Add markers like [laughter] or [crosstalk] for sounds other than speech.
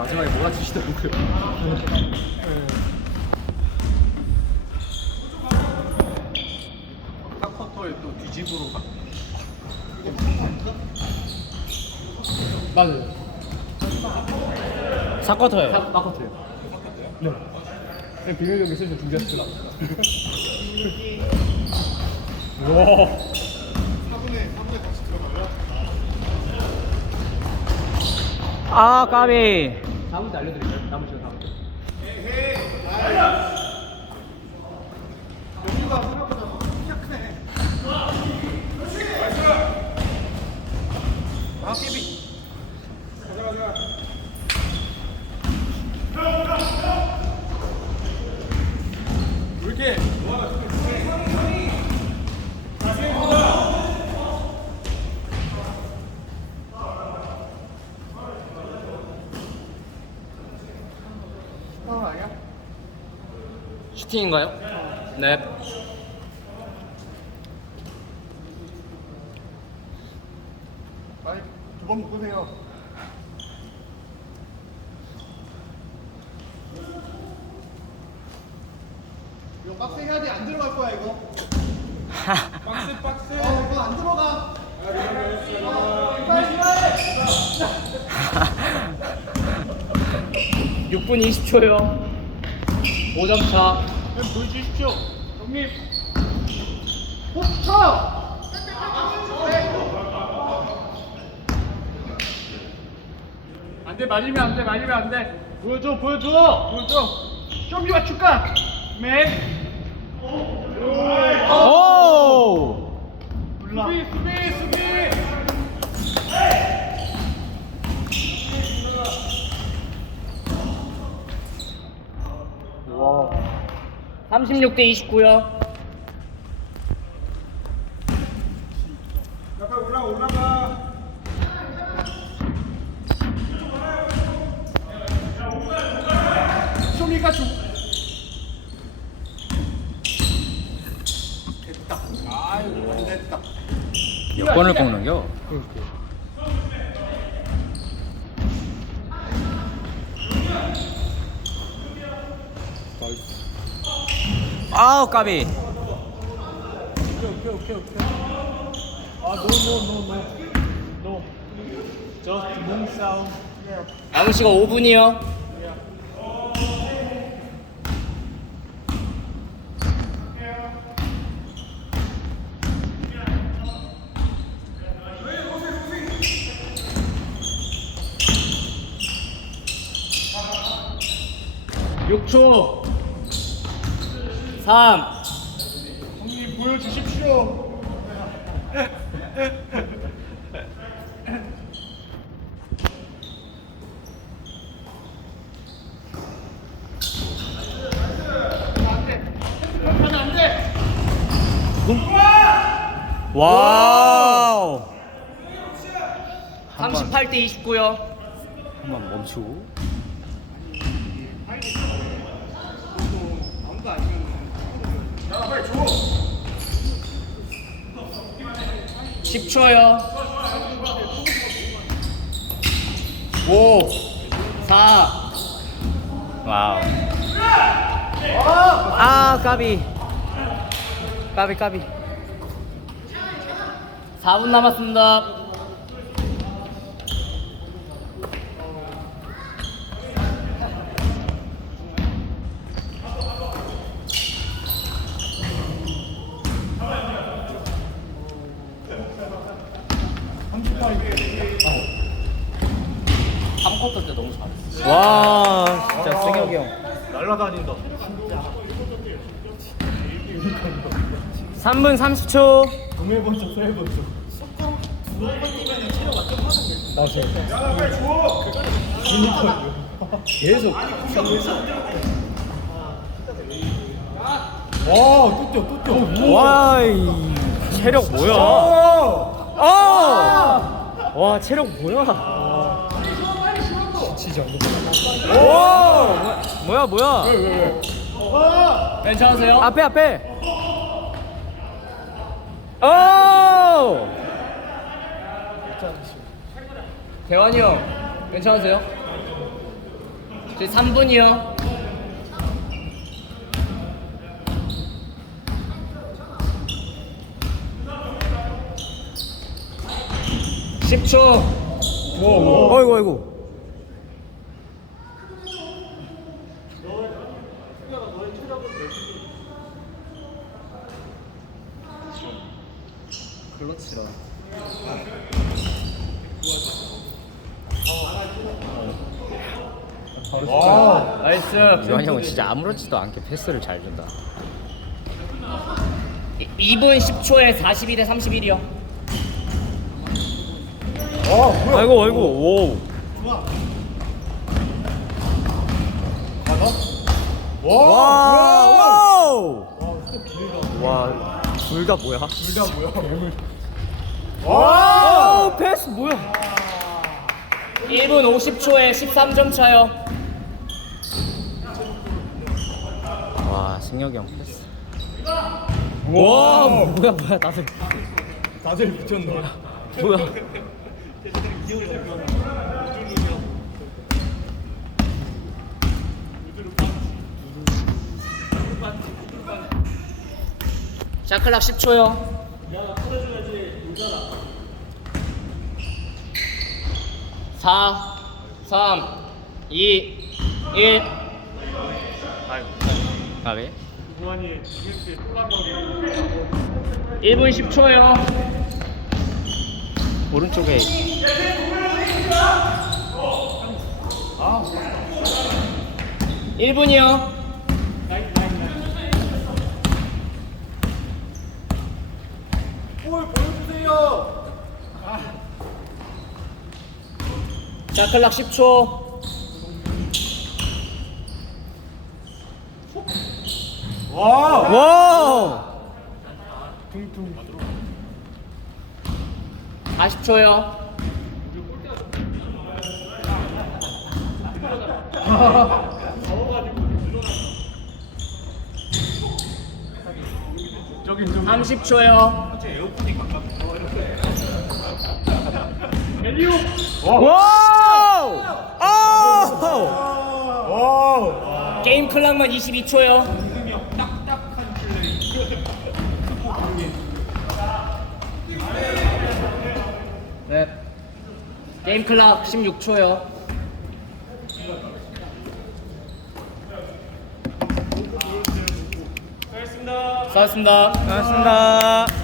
마지막에 몰아주시더라고요. 딱 쿼터에 또 뒤집으로 가. 맞아요. 사쿼터요. 딱 쿼터예요. 네. 그냥 비밀 경기 슬슬 준비했어요. 와. 아 까비. 다음 문제 알려드릴까요? 다음 문제 다음. 문제. 아, 깨비. 왜 이렇게 파울 아니야? 슈팅인가요? 네. 아니 두번 묶으세요. 이거 박스 해야 돼. 안 들어갈 거야 이거. [laughs] 박스 박스. 어 이거 안 들어가. 어, 빨리 빨리. 6분 20초요. 5점 차. 보여주십시오. 형님. 쳐. 안 돼 말리면 안 돼 말리면 안 돼 보여줘 보여줘 보여줘 쇼미 맞출까 맥 오! 수비 수비 수비 36대 29요. 약간 올라가 올라가 쇼미가 주 됐다 아이고 안 됐다 몇 번을 꺾는겨? 아우 까비. 오케이 오케이 오케이. 아. No. Just 몸싸움. 남은 시간 5분이요. 육초 3 형님 보여주십시오. 와우. 38대 29요. 한번 멈추고. 야 빨리 줘 10초요. 5 4 와우. 아 까비. 까비 까비. 4분 남았습니다 삼쿼터 때 너무 잘했어 와 진짜 승혁이 형 날라다닌다 3분 30초 동해 번쩍 서해 번쩍. 야 빨리 줘 계속. 와, 또 뛰어, 또 뛰어. 와 이 체력 뭐야 어! 아! 와 체력 뭐야 지지 않는 오 뭐야 뭐야 왜, 왜, 왜? 괜찮으세요? 앞에 앞에 오 대환이 형 괜찮으세요? 그 3분이요. 십초 어이구 어이구. 클러치라. 나이스. 형은 진짜 아무렇지도 않게 패스를 잘 준다. 2분 10초에 42대 31이요. 아이고 아이고 오. 와. 와우. 와. 둘 다 뭐야? 둘다 뭐야? 와. 패스 뭐야? 1분 50초에 13점 차요. 와 승혁이 형 패스. 와 뭐야 뭐야 다들 다들 미쳤네. 뭐야? 샤클락 10초요. 사, 삼, 이, 일. 가게? 구한이 GX 콜라보로 1분 10초요. 오른쪽에 일분이요 볼 보여주세요. 샤클락 10초. 와! 40초요. 저기 좀 30초요. 와우! 아우! 와우. 게임 클락만 22초요. 게임 클락 16초요. 수고하셨습니다. 고맙습니다.